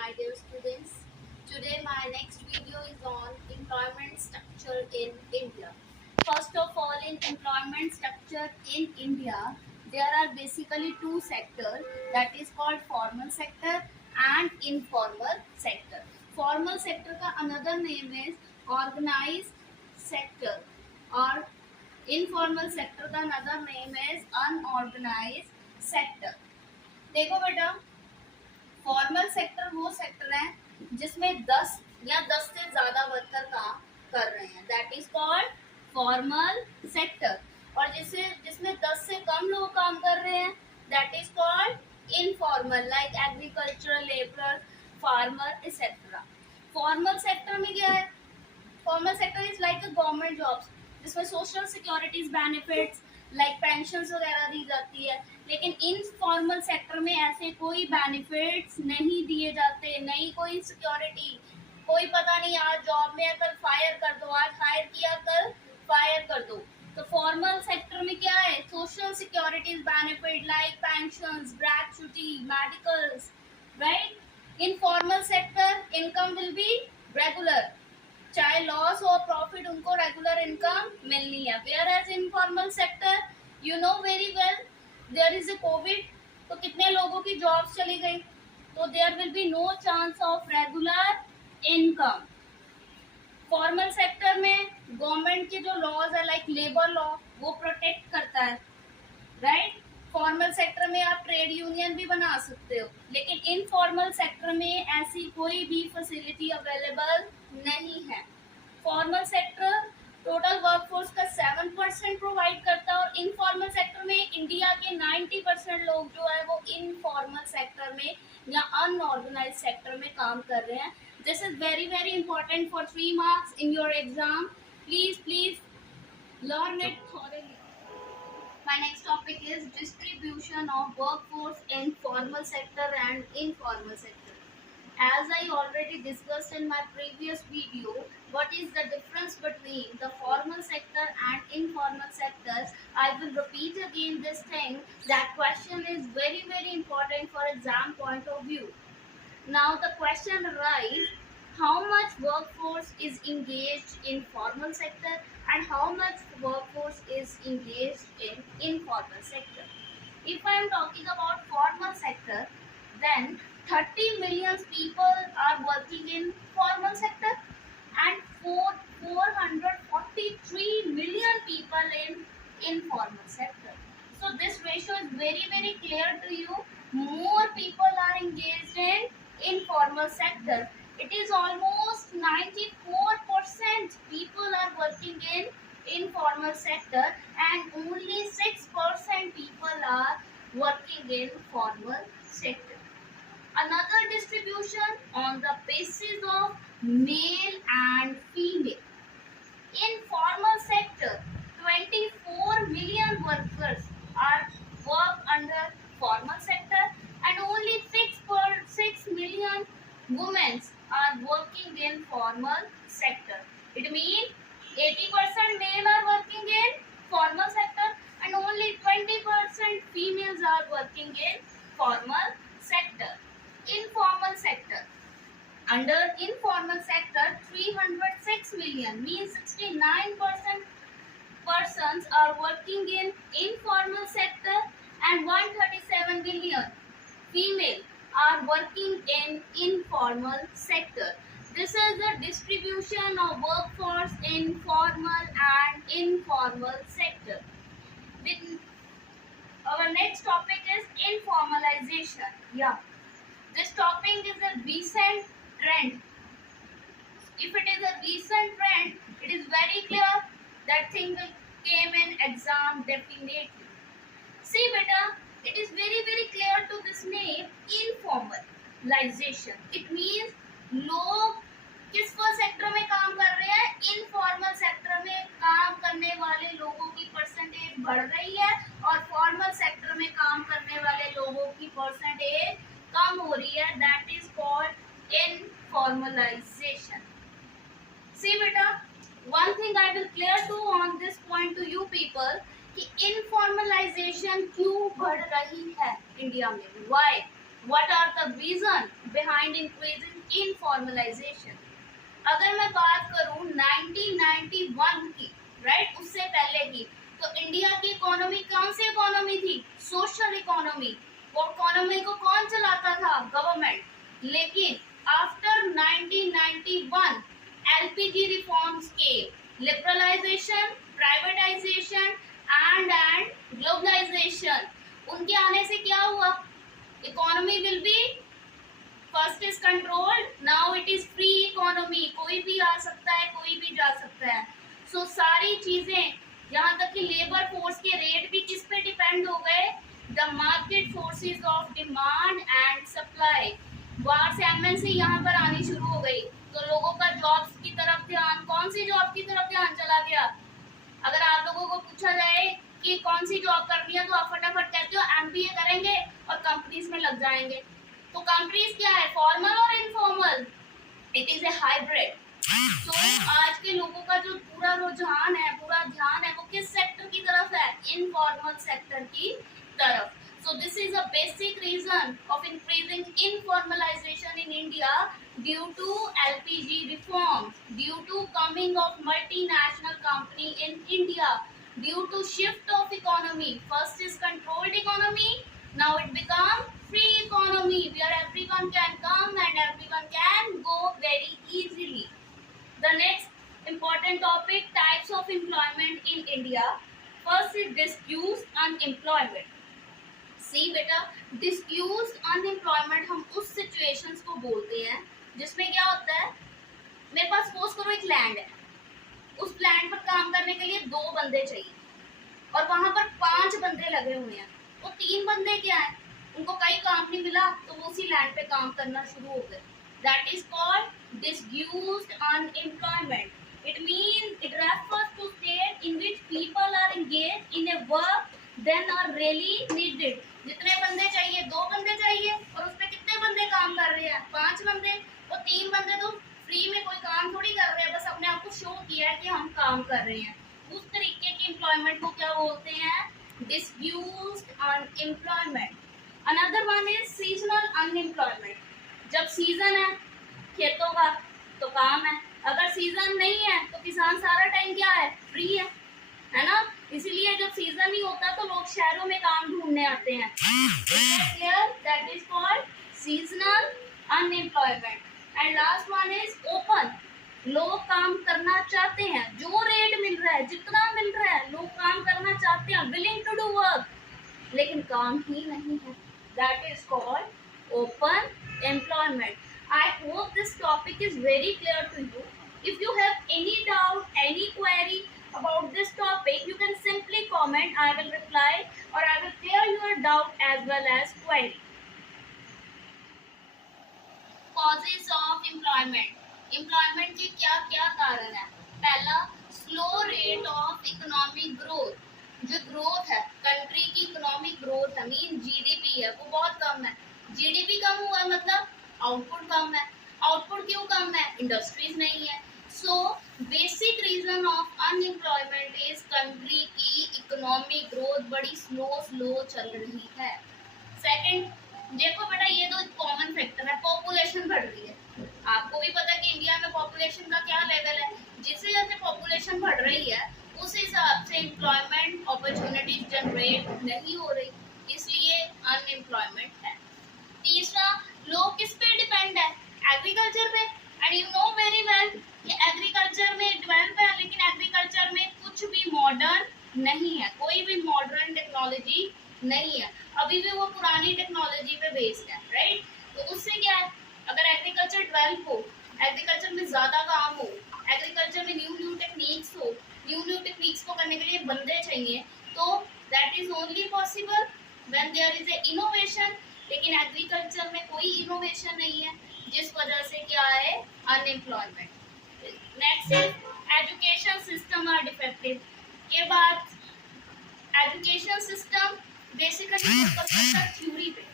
my dear students. Today my next video is on employment structure in India. First of all, in employment structure in India, there are basically two sectors, that is called formal sector and informal sector. Formal sector का another name is organized sector or informal sector का another name is unorganized sector. देखो बेटा, formal sector वो sector है जिसमें 10 या 10 से ज्यादा वर्कर काम कर रहे हैं, that is called formal sector. और जिसमें 10 से कम लोग काम कर रहे हैं, that is called informal, like agricultural labour, farmer etcetera. Formal sector में क्या है? Formal sector is like government jobs जिसमें social securities benefits like pension वगैरह दी जाती है, लेकिन इनफॉर्मल सेक्टर में ऐसे कोई बेनिफिट्स नहीं दिए जाते, नहीं कोई सिक्योरिटी, कोई पता नहीं आज जॉब में है कल फायर कर दो, आज हायर किया कल फायर कर दो। तो फॉर्मल सेक्टर में क्या है? Social securities benefit like pensions, gratuity, medicals, right. In formal sector income will be regular, चाहे लॉस हो प्रॉफिट, उनको रेगुलर इनकम मिलनी है। Whereas informal sector, you know very well, there is a COVID, तो कितने लोगों की jobs चली गई, तो there will be no chance of regular income. Formal sector में गवर्नमेंट के जो लॉज है लाइक लेबर लॉ, वो प्रोटेक्ट करता है, राइट। फॉर्मल सेक्टर में आप ट्रेड यूनियन भी बना सकते हो, लेकिन इनफॉर्मल सेक्टर में ऐसी कोई भी फैसिलिटी अवेलेबल नहीं है। फॉर्मल सेक्टर टोटल वर्कफोर्स का 7% प्रोवाइड करता है, और इनफॉर्मल सेक्टर में इंडिया के 90% लोग जो है वो इनफॉर्मल सेक्टर में या अनऑर्गेनाइज सेक्टर में काम कर रहे हैं। This is very very important for 3 marks in your exam. Please learn it thoroughly. My next topic is distribution of workforce in formal sector and informal sector. As I already discussed in my previous video, what is the difference between the formal sector and informal sectors? I will repeat again this thing. That question is very very important for exam point of view. Now the question arises, how much workforce is engaged in formal sector and how much workforce is engaged in informal sector. If I am talking about formal sector, then 30 million people are working in formal sector and 443 million people in informal sector. So this ratio is very very clear to you. More people are engaged in informal sector. It is almost 94% people are working in informal sector and only 6% people are working in formal sector. Another distribution on the basis of male and female. In formal sector, 24 million workers are work under formal sector and only 6 million women are working in formal sector. It means 80% male are working in formal sector and only 20% females are working in formal sector. Informal sector. Under informal sector, 306 million means 69% persons are working in informal sector and 137 million female are working in informal sector. This is the distribution of workforce in formal and informal sector. Our next topic is informalization. Yeah, this topic is a recent trend. If it is a recent trend, it is very clear that thing will came in exam definitely. See beta, it is very very clear to this name informalization. It means लोग किस sector में काम कर रहे हैं? Informal sector में काम करने वाले लोगों की परसेंटेज बढ़ रही है और फॉर्मल सेक्टर में काम करने वाले लोगों की परसेंटेज कम हो रही है। That is called informalisation. See बेटा, one thing I will clear to on this point to you people कि इनफॉर्मलाइजेशन क्यों बढ़ रही है इंडिया में? Why? What are the reason behind increasing informalization. अगर मैं बात करूं 1991 की, राइट, उससे पहले की, तो इंडिया की इकोनॉमी कौन सी इकोनॉमी थी? Social economy. वो इकोनॉमी को कौन चलाता था? गवर्नमेंट। लेकिन आफ्टर 1991 एलपीजी रिफॉर्म्स के, लिबरलाइजेशन, प्राइवेटाइजेशन एंड ग्लोबलाइजेशन, उनके आने से क्या हुआ? Economy will be first is controlled, now it is free economy. कोई भी आ सकता है, कोई भी जा सकता है। सो सारी चीजें, यहाँ तक कि लेबर फोर्स के रेट भी किस पे डिपेंड हो गए? The market forces of demand and supply. बाहर से एमएनसी यहाँ पर आनी शुरू हो गई, तो लोगों का जॉब्स की तरफ ध्यान, कौन सी जॉब की तरफ ध्यान चला गया? अगर आप लोगों को पूछा जाए कि कौन सी जॉब करनी है, तो आप फटाफट कहते हो एमबीए करेंगे और कंपनीज में लग जाएंगे। तो कंपनीज क्या है? फॉर्मल और informal, it is a hybrid. तो आज के लोगों का जो पूरा रुझान है, पूरा ध्यान है, वो किस सेक्टर की तरफ है? इनफॉर्मल सेक्टर की तरफ। So this is a basic reason of increasing informalization in India due to LPG reforms, due to coming of multinational company in India, due to shift of economy. First is controlled economy, now it become free economy where everyone can come and everyone can go very easily. The next important topic, types of employment in India. First is disuse unemployment. सी बेटा, डिस्क्यूज unemployment हम उस situations को बोलते हैं जिसमें क्या होता है, मेरे पास सपोज करो एक लैंड है, उस लैंड पर काम करने के लिए 2 बंदे चाहिए और वहां पर 5 बंदे लगे हुए हैं। वो 3 बंदे क्या है, उनको कहीं काम नहीं मिला तो वो उसी लैंड पे काम करना शुरू हो गए। That is called disguised unemployment. It means it refers to state in which people are engaged in a work than are really needed. जितने बंदे चाहिए, 2 बंदे चाहिए और उसमें कितने बंदे काम कर रहे हैं? 5 बंदे। और 3 बंदे तो फ्री में कोई काम थोड़ी कर रहे हैं, बस अपने आप को शो किया है कि हम काम कर रहे हैं। उस तरीके की एम्प्लॉयमेंट को क्या बोलते हैं? Disguised unemployment. Another one is seasonal unemployment. जब सीजन है खेतों का तो काम है, अगर सीजन नहीं है तो किसान सारा टाइम क्या है? फ्री है ना? इसीलिए जब सीजन नहीं होता तो लोग शहरों में काम ढूंढने आते हैं. That is called seasonal unemployment. And last one is open. लोग काम करना चाहते हैं, जो रेट मिल रहा है, जितना मिल रहा है, लोग काम करना चाहते हैं, विलिंग टू डू वर्क, लेकिन काम ही नहीं है. That is called open employment. I hope this topic is very clear to you. If you have any doubt, any query about this topic, you can simply comment. I will reply or I will clear your doubt as well as query. Causes of employment. Employment के क्या कारण है? पहला, slow rate of economic growth. जो growth है, country की economic growth है, mean GDP है, वो बहुत कम है. जीडीपी कम हुआ मतलब आउटपुट कम है. आउटपुट क्यों कम है? इंडस्ट्रीज नहीं है. So basic reason of unemployment is country की इकोनॉमिक ग्रोथ बड़ी स्लो चल रही है. सेकंड, देखो बेटा, ये 2 कॉमन फैक्टर है. पॉपुलेशन बढ़ रही है. आपको भी पता है कि इंडिया में पॉपुलेशन का क्या लेवल है. जिससे जैसे पॉपुलेशन बढ़ रही है उस हिसाब से एम्प्लॉयमेंट अपॉर्चुनिटीज जनरेट नहीं हो रही, इसलिए अनएम्प्लॉयमेंट है. तीसरा, लोग किस पे डिपेंड है? एग्रीकल्चर पे. And you know very well कि एग्रीकल्चर में डेवलप है, लेकिन एग्रीकल्चर में कुछ भी मॉडर्न नहीं है, कोई भी मॉडर्न टेक्नोलॉजी नहीं है. अभी भी वो पुरानी टेक्नोलॉजी पे बेस्ड है, राइट. तो उससे क्या है, अगर एग्रीकल्चर डेवलप हो, एग्रीकल्चर में ज़्यादा काम हो, एग्रीकल्चर में न्यू टेक्निक्स हो, न्यू टेक्निक्स को करने के लिए बंदे चाहिए, तो that is only possible when there is a innovation. लेकिन एग्रीकल्चर में कोई इनोवेशन नहीं है, जिस वजह से क्या है? Unemployment. Next is education system are defective. के बाद एजुकेशन सिस्टम बेसिकली फोकस करता है थ्योरी पे.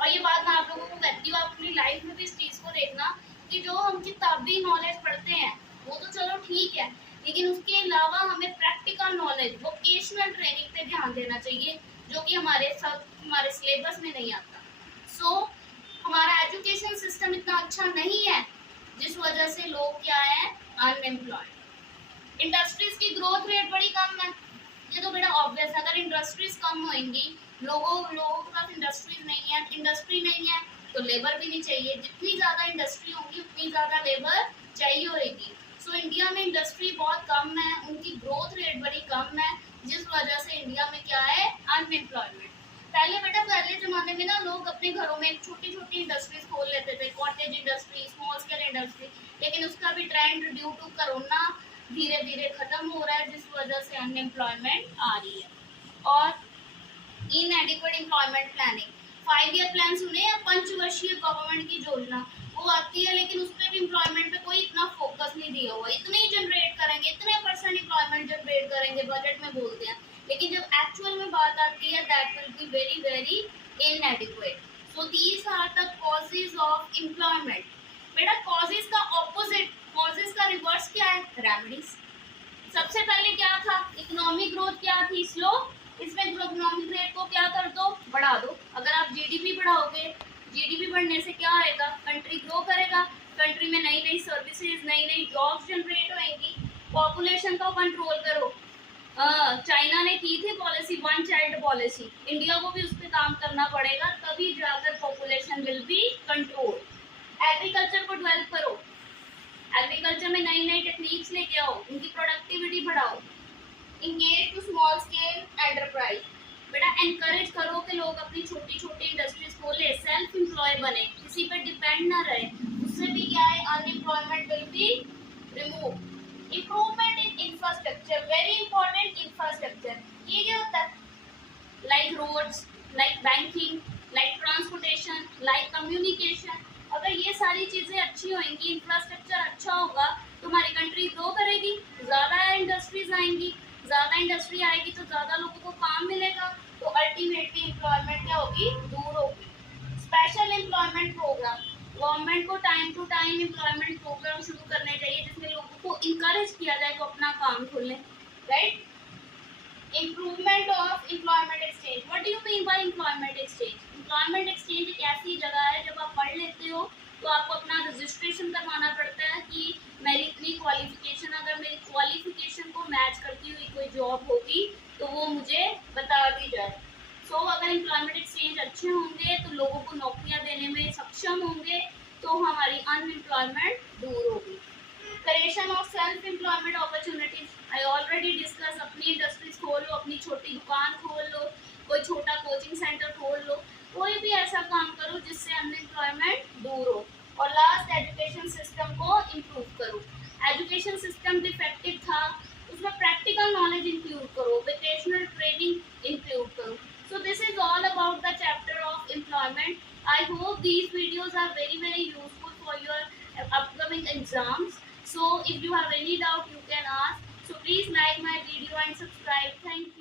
और ये बात मैं आप लोगों को कहती हूँ, आप अपनी लाइफ में भी इस चीज़ को देखना कि जो हम किताबी नॉलेज पढ़ते हैं वो तो चलो ठीक है, लेकिन उसके अलावा हमें प्रैक्टिकल नॉलेज, वोकेशनल ट्रेनिंग पे ध्यान देना चाहिए, जो कि हमारे सिलेबस में नहीं आता. सो हमारा एजुकेशन सिस्टम इतना अच्छा नहीं है, जिस वजह से लोग क्या है, अनएम्प्लॉयड। इंडस्ट्रीज की ग्रोथ रेट बड़ी कम है, ये तो बड़ा ऑब्वियस है। अगर इंडस्ट्रीज कम होंगी, लोगों के पास इंडस्ट्रीज नहीं है, इंडस्ट्री नहीं है तो लेबर भी नहीं चाहिए। जितनी ज्यादा इंडस्ट्री होगी उतनी ज्यादा लेबर चाहिए होगी। सो इंडिया में इंडस्ट्री बहुत कम है, उनकी ग्रोथ रेट बड़ी कम है, जिस वजह से इंडिया में क्या है, अनएम्प्लॉयमेंट। पहले जमाने में ना लोग अपने घरों में छोटी छोटी इंडस्ट्रीज खोल लेते थे, cottage industry, small scale industry, लेकिन उसका भी ट्रेंड ड्यू टू कोरोना धीरे धीरे खत्म हो रहा है, जिस वजह से अनएम्प्लॉयमेंट आ रही है। और इनएडिक्वेट एम्प्लॉयमेंट प्लानिंग, 5 ईयर प्लान सुने या पंचवर्षीय गवर्नमेंट की योजना, वो आती है लेकिन उस पर भी एम्प्लॉयमेंट पे कोई इतना फोकस नहीं दिया हुआ। इतने ही जनरेट करेंगे, इतने परसेंट एम्प्लॉयमेंट जनरेट करेंगे, बजट में बोलते हैं, लेकिन जब एक्चुअल में बात आती है that will be very very inadequate. So these are the causes of employment. बेटा कॉजेज का ऑपोजिट, कॉजेज का रिवर्स क्या है, रेमेडीज। सबसे पहले क्या था, इकोनॉमिक ग्रोथ क्या थी, स्लो, इसमें इकोनॉमिक रेट को क्या कर दो, बढ़ा दो। अगर आप जीडीपी बढ़ाओगे, जीडीपी बढ़ने से क्या आएगा, कंट्री ग्रो करेगा, कंट्री में नई नई सर्विसेज, नई नई जॉब्स जनरेट होंगी, पॉपुलेशन को कंट्रोल करो। चाइना ने की थी पॉलिसी, 1 चाइल्ड पॉलिसी, इंडिया को भी उस पर काम करना पड़ेगा, तभी जाकर population will be control. Agriculture को डेवलप करो, एग्रीकल्चर में नई नई टेक्निक्स लेके आओ, उनकी प्रोडक्टिविटी बढ़ाओ। Engage to small scale enterprise, बेटा एनकरेज करो कि लोग अपनी छोटी छोटी इंडस्ट्रीज खोले, सेल्फ एम्प्लॉय बने, किसी पर डिपेंड ना रहे, उससे भी क्या है, unemployment will be remove. Improvement in infrastructure, very important infrastructure, ये क्या होता है, like roads, like banking, like transportation, like communication. अगर ये सारी चीजें अच्छी होंगी, इंफ्रास्ट्रक्चर अच्छा होगा, तो हमारी कंट्री ग्रो करेगी, ज्यादा इंडस्ट्रीज आएंगी, ज्यादा इंडस्ट्री आएगी तो ज्यादा लोगों को काम मिलेगा, तो अल्टीमेटली एम्प्लॉयमेंट क्या होगी, दूर होगी। स्पेशल एम्प्लॉयमेंट प्रोग्राम, गवर्नमेंट को time to time employment program शुरू करने चाहिए, जिसमें लोगों को इंकरेज किया जाए तो अपना काम खोलें, right. Improvement of employment exchange, what do you mean by employment exchange. Employment exchange एक ऐसी जगह है, जब आप पढ़ लेते हो तो आपको अपना रजिस्ट्रेशन करवाना पड़ता है कि मेरी इतनी क्वालिफिकेशन, अगर मेरी क्वालिफिकेशन को मैच करती हुई कोई जॉब होगी तो वो मुझे बता दी जाए। सो अगर एम्प्लॉयमेंट एक्सचेंज अच्छे होंगे तो लोगों को नौकरियां देने में सक्षम होंगे, तो हमारी अनएम्प्लॉयमेंट दूर होगी। Creation of self employment opportunities, I already discuss, अपनी इंडस्ट्रीज खोल लो, अपनी छोटी दुकान खोल लो, कोई छोटा कोचिंग सेंटर खोल लो, कोई भी ऐसा काम करो जिससे अनएम्प्लॉयमेंट दूर हो। और लास्ट, एजुकेशन सिस्टम को इम्प्रूव करो। एजुकेशन सिस्टम डिफेक्टिव था, उसमें प्रैक्टिकल नॉलेज इंक्लूड करो, वोकेशनल ट्रेनिंग इंक्लूड करो। So this is all about the chapter of employment. I hope these videos are very very useful for your upcoming exams. So if you have any doubt you can ask. So please like my video and subscribe. Thank you.